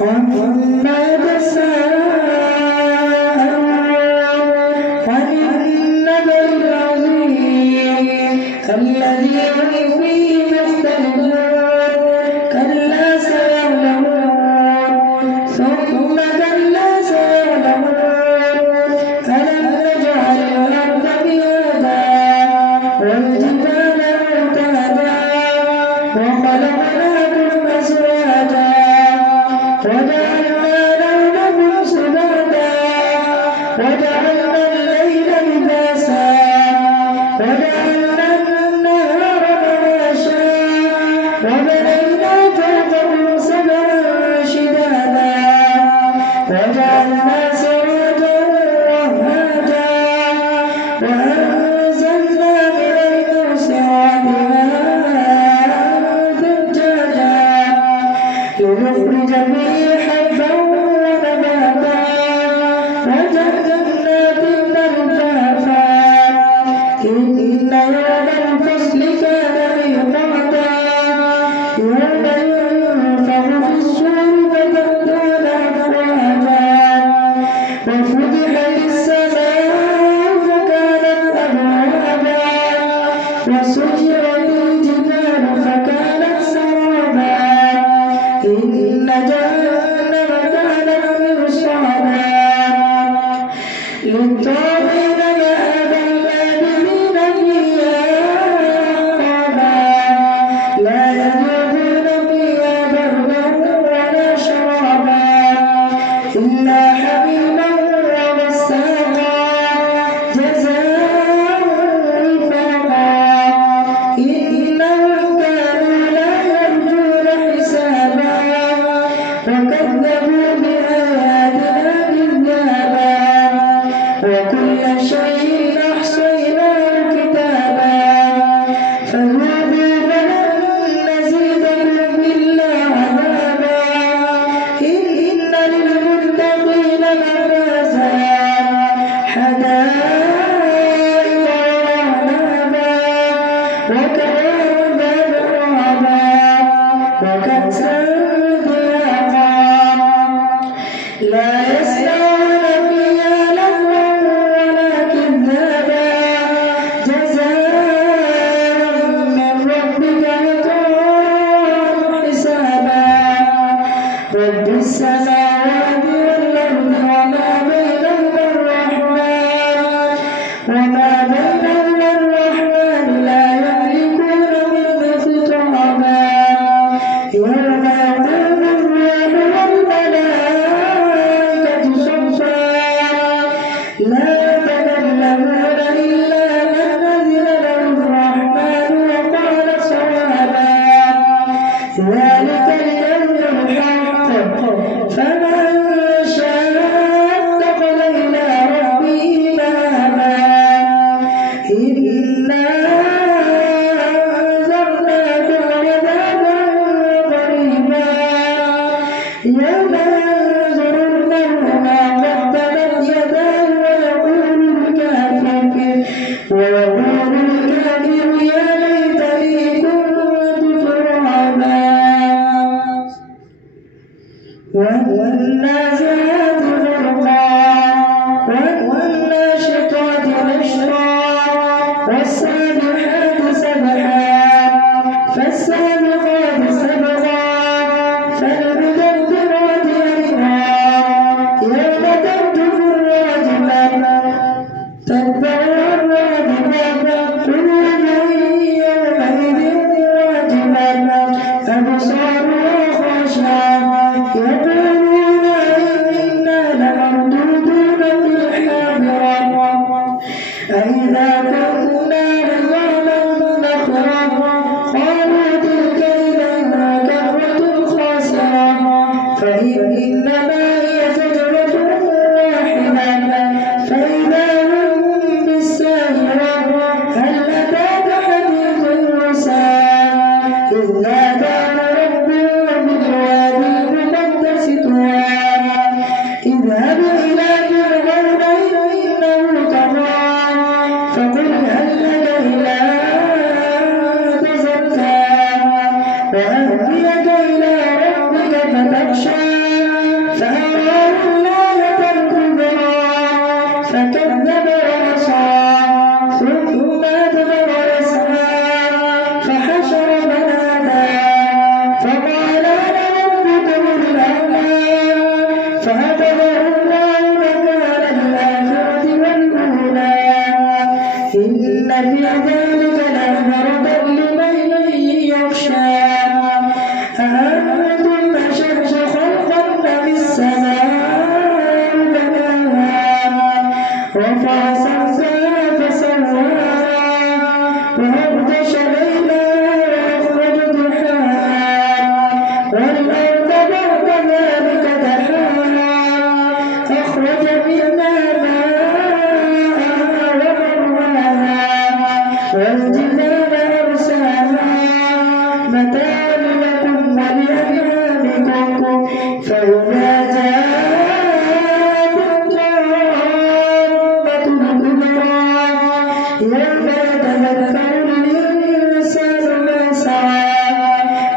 عما يتساءلون عن النبأ العظيم الذي هم فيه مختلفون كلا سيعلمون ثم كلا سيعلمون ألم نجعل الأرض مهادا والجبال أوتادا وخلقناكم أزواجا وجعلنا نومكم سباتا وجعلنا الليل لباسا وجعلنا النهار معاشا وبنينا فوقكم سبعا شدادا وجعلنا سراجا وهاجا وأنزلنا من المعصرات ماء ثجاجا لنخرج به حبا ونباتا وجنات ألفافا إن يوم الفصل كان ميقاتا يوم ينفخ في الصور فتأتون أفواجا وفتحت السماء فكانت أبوابا وسيرت الجبال فكانت سرابا إن جهنم كانت مرصادا للطاغين مآبا لابثين فيها أحقابا لا يذوقون فيها بردا ولا شرابا إلا حميما وغساقا جزاء وفاقا إنهم كانوا لا يرجون حسابا وكذبوا بآياتنا كذابا وكل شيء أحصيناه كتابا فذوقوا فلن نزيدكم إلا عذابا إن للمتقين مفازا حدائق وأعنابا وكواعب أترابا وكأسا دهاقا لا يسمعون فيها لغوا ولا كذابا جزاء من ربك عطاء حسابا رب السماوات والأرض وما بينهما الرحمن لا يملكون منه خطابا يوم يقوم الروح والملائكة صفا لا يتكلمون إلا من أذن له الرحمن وقال صوابا ذلك اليوم الحق فمن شاء اتخذ إلى ربه مآبا إنا أنذرناكم عذابا قريبا يوم ينظر المرء ما قدمت يداه ويقول الكافر يا ليتني كنت ترابا والنازعات غرقا والناشطات نشرا والسابحات سبحا فالسابقات سبقا فالمدبرات أمرا يوم ترجف الراجفة تتبعها الرادفة قلوب يومئذ واجفة أبصارها خاشعة يقولون إنا لمردودون في الحافرة أإذا كنا عظاما نخرة قالوا تلك إذا كرة خاسرة فإنما هي زجرة واحدة فإذا هم بالساهرة هل أتاك حديث موسى إذ ناداه ربه بالوادي المقدس طوى اذهب إلى فرعون إنه طغى فقل هل لك إلى تزكى وأهديك إلى ربك فتخشى فإذا جاءت الطامة الكبرى يوم يتذكر الإنسان ما سعى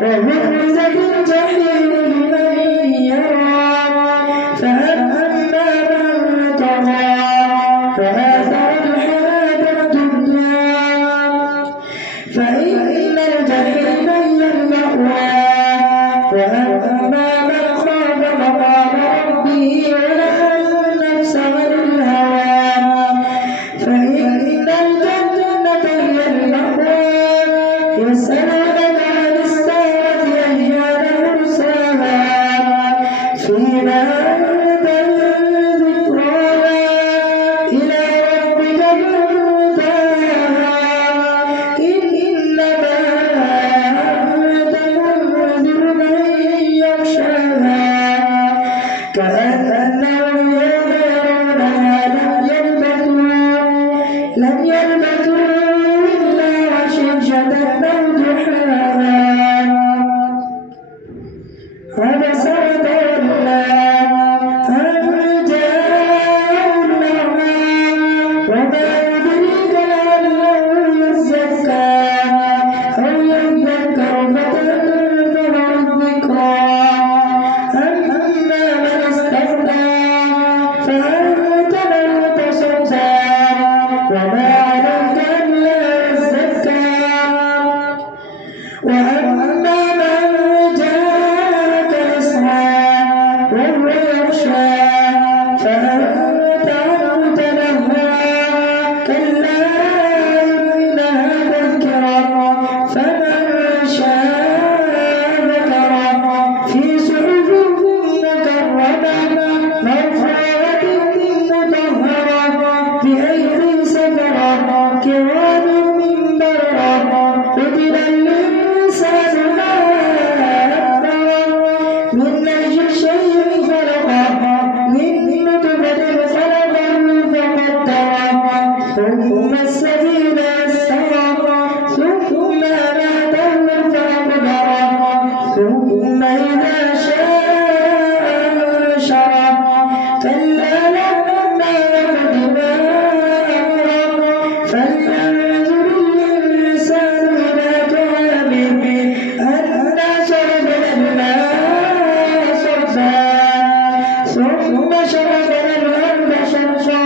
وبرزت الجحيم لمن يرى فأما من طغى وآثر الحياة الدنيا فإن الجحيم هي المأوى وأما من خاف مقام ربه ونهى النفس عن الهوى فإن الجنة هي المأوى يسألونك عن الساعة أيان مرساها فيما أنت من ذكراها إلى ربك منتهاها إنما أنت منذر من يخشاها كأنهم يوم يرونها لم يلبثوا إلا عشية أو ضحاها عبس وتولى أن جاءه الأعمى وما يدريك لعله يزكى أو يذكر فتنفعه الذكرى أما من استغنى فأنت له تصدى وما عليك ألا يزكى وأما من جاءك يسعى وهو يخشى فأنت عنه تلهى كلا إنها تذكرة فمن شاء ذكره في صحف مكرمة مرفوعة مطهرة بأيدي سفرة كرام بررة قتل الإنسان ما أكفره من أي شيء خلقه من نطفة خلقه فقدره ثم السبيل يسره ثم أماته فأقبره ثم إذا شاء أنشره كلا لما يقض ما أمره فلينظر الإنسان إلى طعامه أنا صرفنا الماء صرفا ثم شربنا الأرض شرفا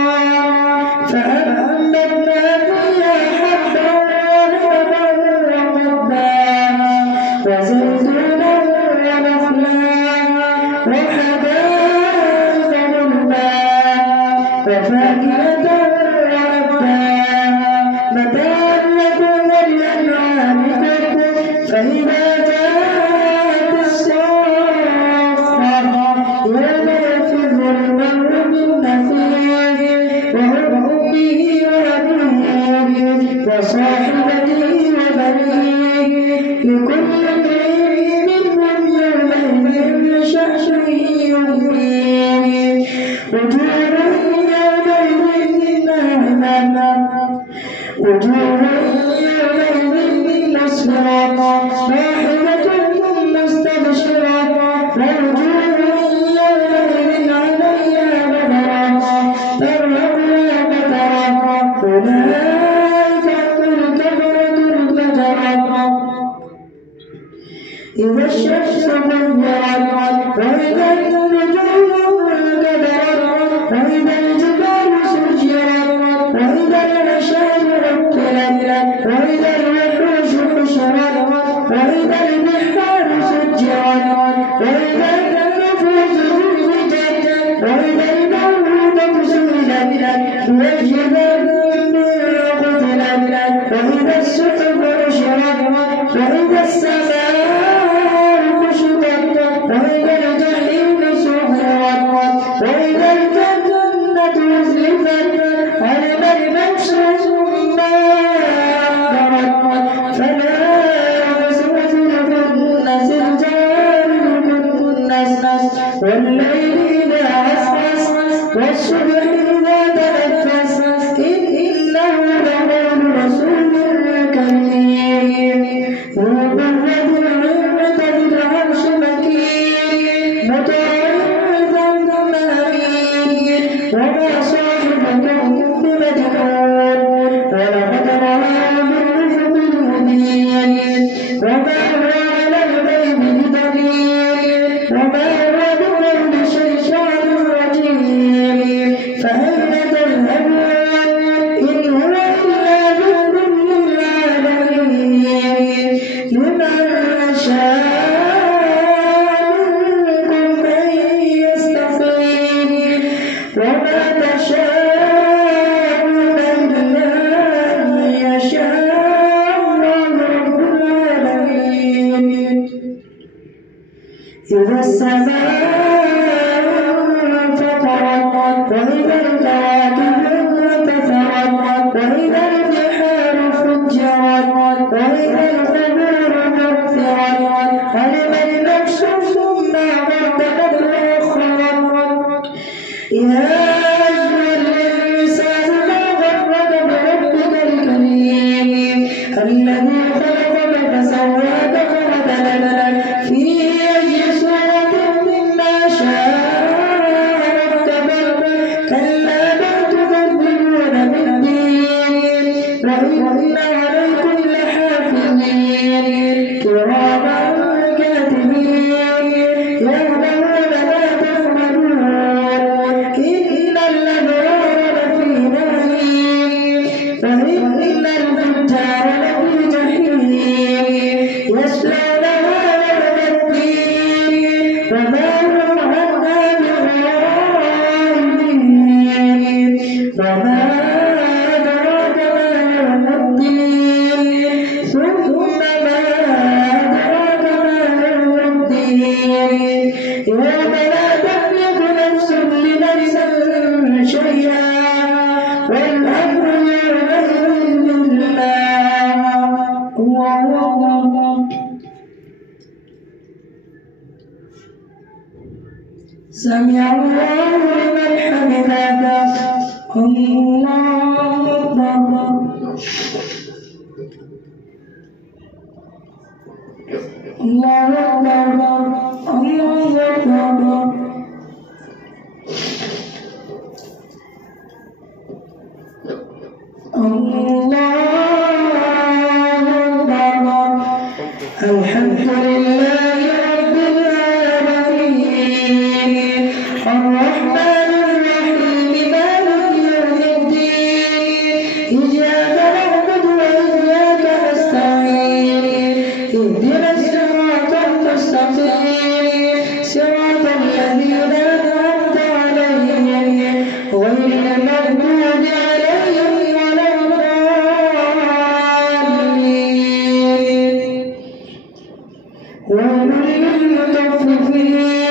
فأنبتنا فيها حبا ونبا وقضبا وزيتونا ونخلا وحدائق غلبا وفاكهة وأبا متاعا لكم ولأنعامكم فإذا جاءت الصاخة يوم يفر المرء من أخيه وأمه وأبيه وصاحبته وبنيه لكل امرئ منهم يومئذ شأن يغنيه وجوه يومئذ ناعمة وجوه يومئذ مسفرة راحمة مستبشرة ووجوه يومئذ عليها غبرة ترهقها قترة أولئك هم الكفرة الفجرة إذا الشمس كورت وإذا النجوم انكدرت وإذا الجبال سجرت وإذا العشار عطلت وإذا الوحوش حشرت وإذا البحار سجرت وإذا النفوس زوجت وإذا الموءودة سئلت بأي ذنب قتلت وإذا الصحف نشرت وإذا السماء كشطت وإذا الجحيم سعرت وإذا الجنة أزلفت علمت نفس ما أحضرت فلا يوسوس الكنس الجار الكنس والليل إذا عسعس والصبح إذا تنفس إنه لقول رسول كريم ذو قوة عند ذي العرش مكين مطاع ثم أمين وما صاحبكم بمجنون ولقد رآه بالأفق المبين وما هو على الغيب بدليل وما هو بقول شيطان رجيم فأين تذهبون إن هو إلا ذكر للعالمين لمن شاء منكم أن يستقيم وما تشاءون إلا أن يشاء الله رب العالمين إذا السماء انفطرت وإذا الكواكب انتثرت وإذا البحار فجرت وإذا القبور بعثرت علمت نفس ما قدمت وأخرت يا أيها الإنسان ما غرك بربك الكريم الذي خلقك فسواك فعدلك في أي صورة مما شاء ركبك كلا بل تكذبون بالدين وإن عليكم لحافظين كراما كاتبين يعلمون ما تعملون إن الأبرار لفي نعيم وإن الفجار لفي جحيم يصلونها يوم الدين وما هم عنها بغائبين وما أدراك ما يوم الدين ثم ما أدراك ما يوم الدين يوم لا تملك نفس لنفس شيئا والأمر يومئذ لله الله أكبر سمع الله لمن حمده الله أكبر الله أكبر الله أكبر الحمد لله رب العالمين الرحمن الرحيم مالك يوم الدين إياك نعبد وإياك نستعين اهدنا الصراط المستقيم صراط الذين أنعمت عليهم غير المغضوب عليهم ولا ويل للمطففين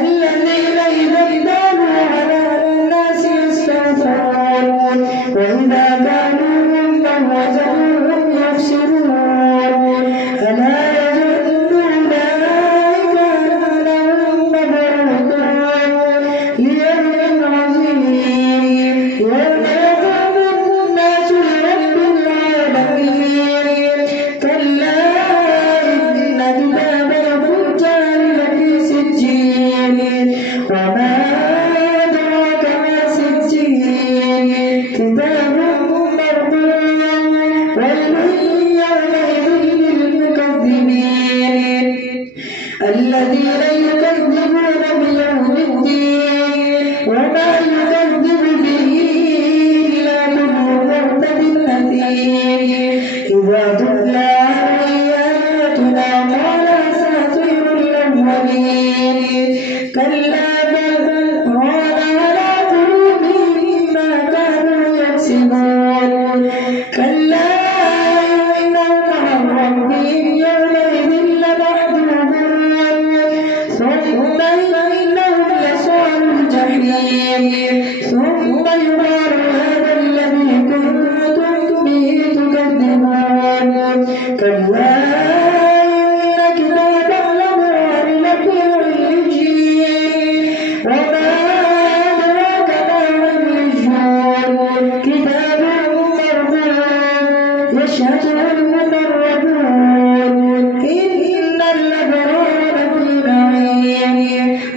الذين إذا اكتالوا على الناس يستوفون وإذا كالوهم أو وزنوهم يخسرون ألا يظن أولئك أنهم مبعوثون ليوم عظيم يوم يقوم الناس لرب العالمين كلا وما أدراك ما سجين كتاب مرقوم ويل يومئذ للمكذبين الذين يكذبون بيوم الدين وما يكذب به إلا كل معتد أثيم إذا تتلى عليه آياتنا قال أساطير الأولين كلا بل ران على قلوبهم ما كانوا يكسبون كلا إنهم عن ربهم يومئذ لمحجوبون ثم إنهم لصال الجحيم ثم يقال هذا الذي كنتم به تكذبون كلا إن كتاب الأبرار لفي عليين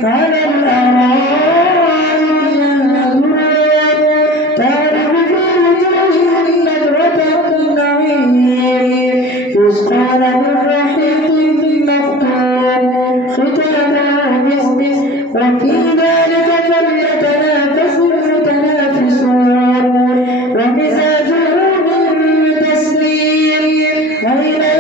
على الأرائك ينظرون تعرف في وجوههم نضرة النعيم يسقون من رحيق مختوم ختامه مسك وفي ذلك فليتنافس المتنافسون ومزاجه من تسليم عينا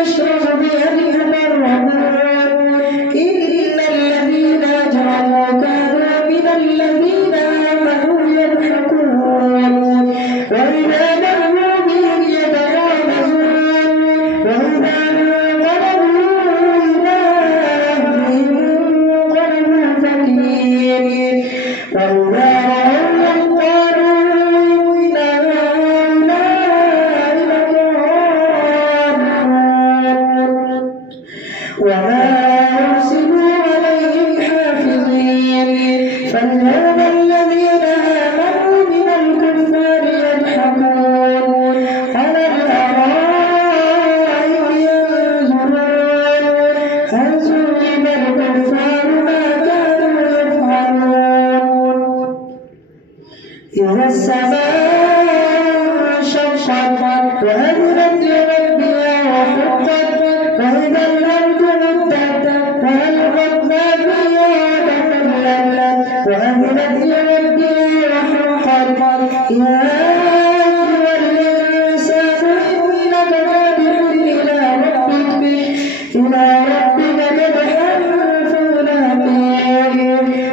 يشرب بها المقربون إن الذين أجرموا كانوا من الذين آمنوا يضحكون وإذا مروا بهم يتغامزون وإذا انقلبوا إلى أهلهم انقلبوا فكهين وإذا رأوهم قالوا إن هؤلاء لضالون وما أرسلوا عليهم حافظين فاليوم الذين آمنوا من الكفار يضحكون على الأرائك ينظرون هل ثوب الكفار ما كانوا يفعلون إذا السماء انشقت وأذنت لربها وحقت وإذا الأرض مدت وألقت ما فيها وتخلت وأذنت لربها وحقت يا أيها الإنسان إنك كادح إلى ربك كدحا فملاقيه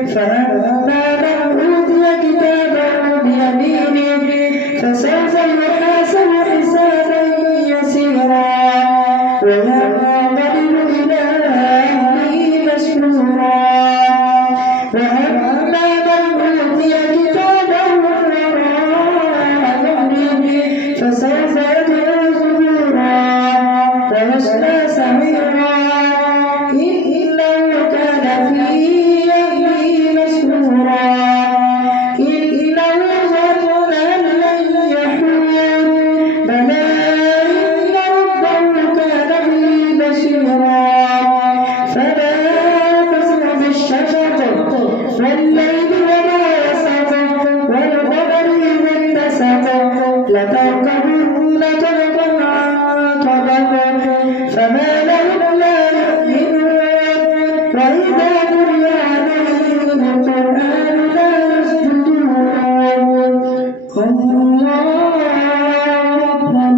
فأما من أوتي كتابه بيمينه فسوف يحاسب حسابا يسيرا وينقلب إلى أهله مسرورا وأما من أوتي كتابه وراء ظهره فسوف يدعو ثبورا ويصلى سعيرا إنه كان في أهله مسرورا إنه ظن أن لن يحور بلى إن ربه كان به بصيرا فلا أقسم بالشفق والليل وما وسق والقمر إذا اتسق لتركبن طبقا عن طبق فما لهم لا يؤمنون وإذا قرئ عليهم القرآن لا يسجدون الله أكبر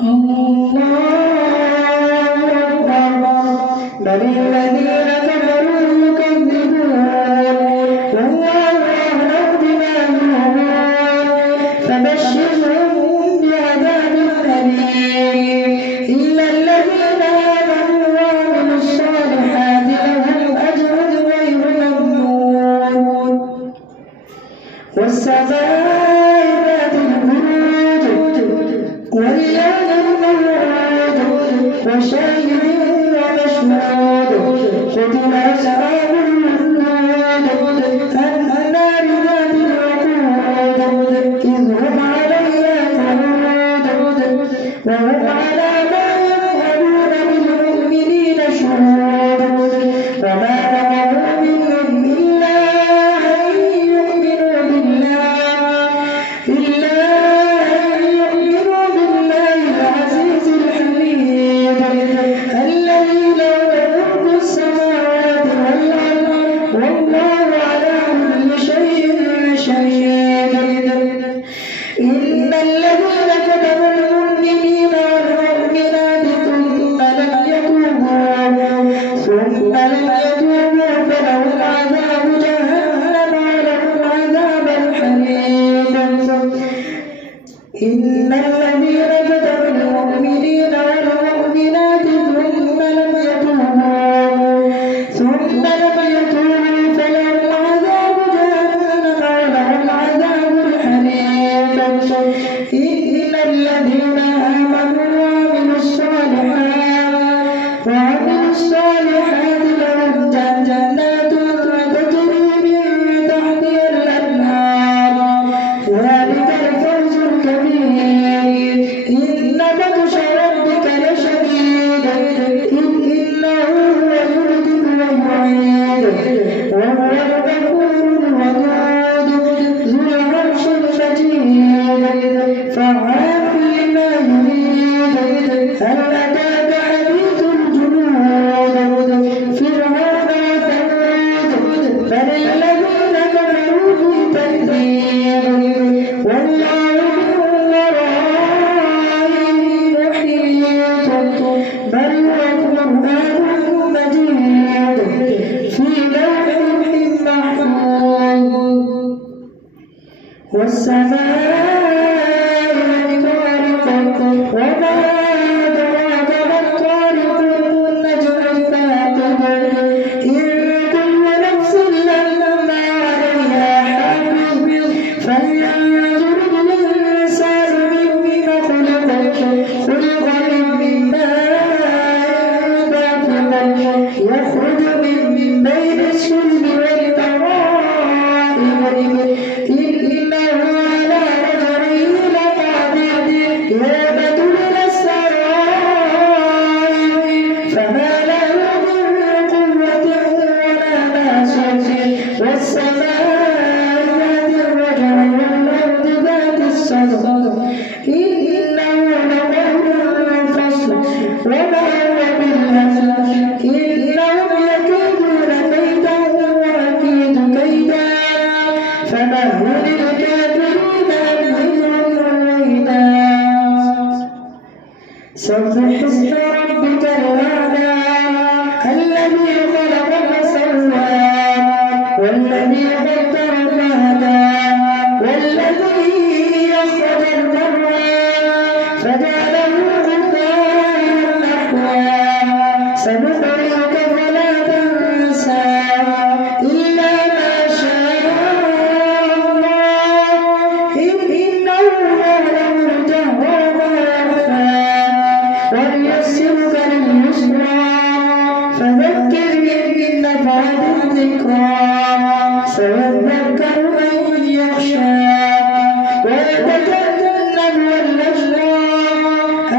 الله أكبر بل الذين كفروا يكذبون والله أعلم بما يوعون فبشرهم بعذاب أليم إلا الذين آمنوا وعملوا الصالحات لهم أجر غير ممنون والسماء ذات البروج واليوم الموعود وشاهد ومشهود قتل أصحاب الجنود النار ذات الوقود إذ هم عليها قعود وهم على ما يفعلون بالمؤمنين شهود وما نقموا منهم إلا أن يؤمنوا بالله العزيز الحميد الذي له ملك السماوات والأرض هل أتاك حديث الجنود فرعون وثمود بل الذين كفروا في تكذيب والله من ورائهم محيط بل هو قرآن مجيد في لوح محفوظ والسماء والطارق وما أدراك ما الطارق النجم الثاقب إن كل نفس لما عليها حافظ فلينظر الإنسان مما خلق من ماء دافق يخرج من بين الصلب والترائب إنه على رجعه لقادر يبدل السرائر فما له من قوة ولا ناصر والسماء ذات الرجع والأرض ذات الصدع إنه لقول فصل وما هو بالهزل إنهم يكيدون كيدا وأكيد كيدا فمهل الكافرين أمهلهم رويدا سبح اسم ربك الأعلى الذي خلق فسوى والذي قدر فهدى والذي أخرج المرعى فجعله غثاء نحوا سنقرئك فلا تنسى إلا ما شاء الله إنه يعلم الجهر وما يخفى وليسرك لليسرى فذكر إن نفعت الذكرى سيذكر من يخشى ويتجنبها الأشقى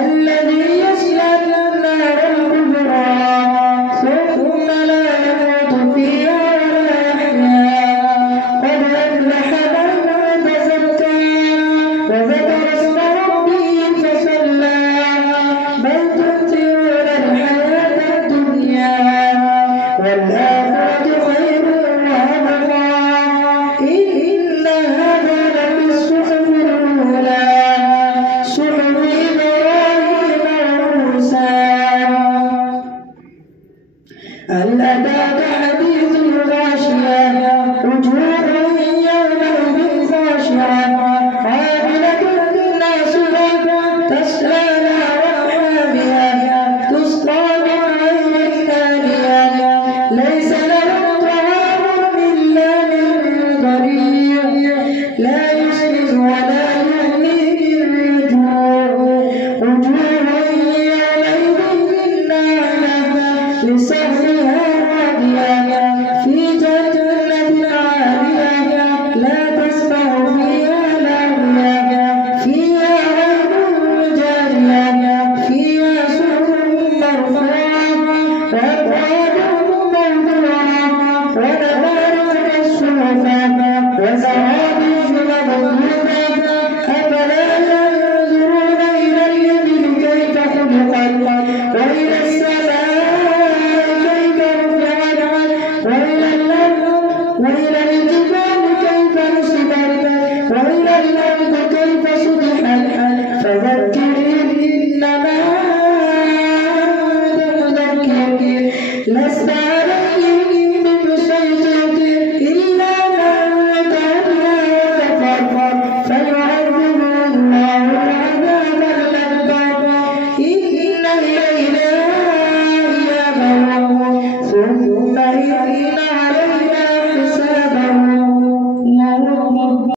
الذي يصلى النار الكبرى ثم لا يموت فيها ولا يحيا قد أفلح من تزكى وذكر اسم ربه فصلى بل تؤثرون الحياة الدنيا والآخرة خير وأبقى إن هذا لفي الصحف الأولى صحف إبراهيم وموسى هل أتاك حديث الغاشية وجوه يومئذ خاشعة عاملة ناصبة تصلى نارا حامية تسقى من عين آنية ليس لهم طعام إلا من ضريع لا يسمن ولا يغني من جوع وجوه يومئذ ناعمة لسعيها راضية في جنة عالية لا تسمع فيها لاغية فيها عين جارية فيها سرر مرفوعة وأكواب موضوعة ونمارق مصفوفة وزرابي مبثوثة أفلا ينظرون إلى الإبل كيف خلقت وإلى السماء كيف رفعت وإلى الجبال كيف نصبت وإلى